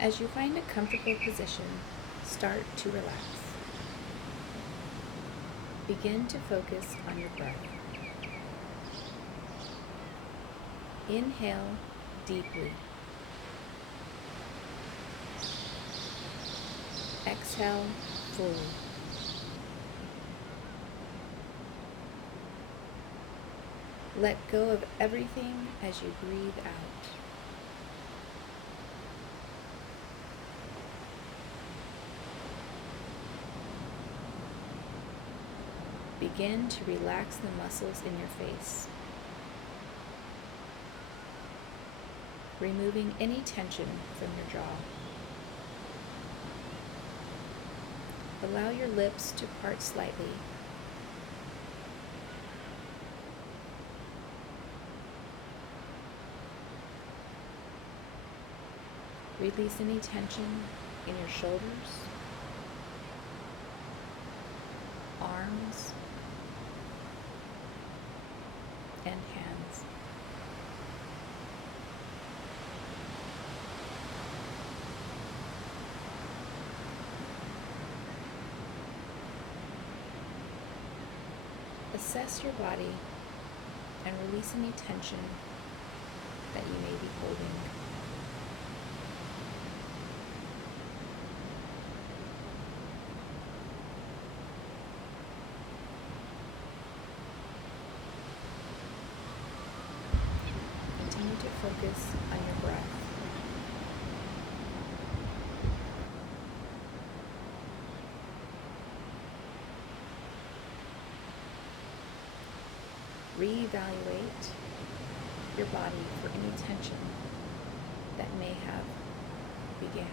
As you find a comfortable position, start to relax. Begin to focus on your breath. Inhale deeply. Exhale fully. Let go of everything as you breathe out. Begin to relax the muscles in your face, removing any tension from your jaw. Allow your lips to part slightly. Release any tension in your shoulders, arms, and hands. Assess your body and release any tension that you may be holding. Continue to focus on your breath. Reevaluate your body for any tension that may have began.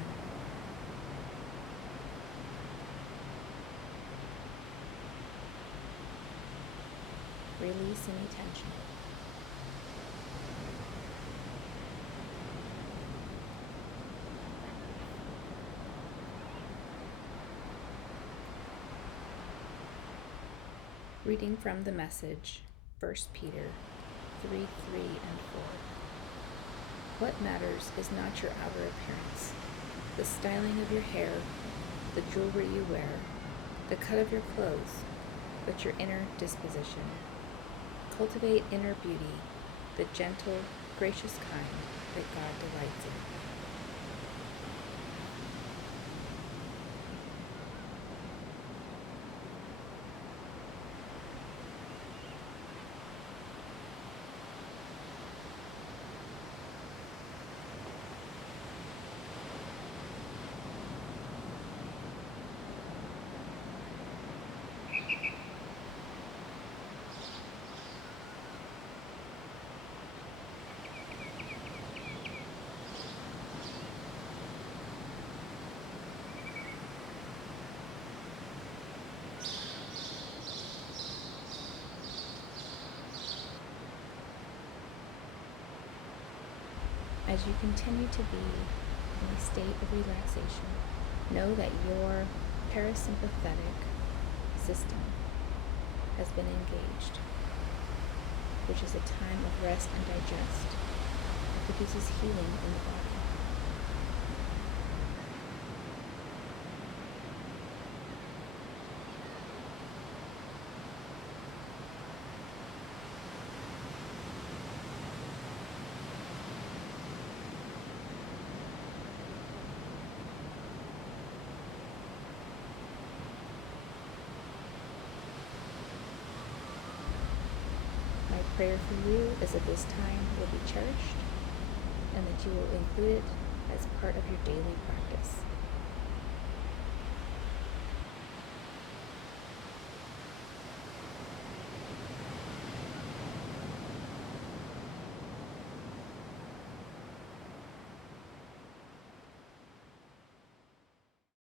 Release any tension. Reading from the Message, 1 Peter 3:3 and 4. What matters is not your outer appearance, the styling of your hair, the jewelry you wear, the cut of your clothes, but your inner disposition. Cultivate inner beauty, the gentle, gracious kind that God delights in. As you continue to be in a state of relaxation, know that your parasympathetic system has been engaged, which is a time of rest and digest that produces healing in the body. My prayer for you is that this time will be cherished and that you will include it as part of your daily practice.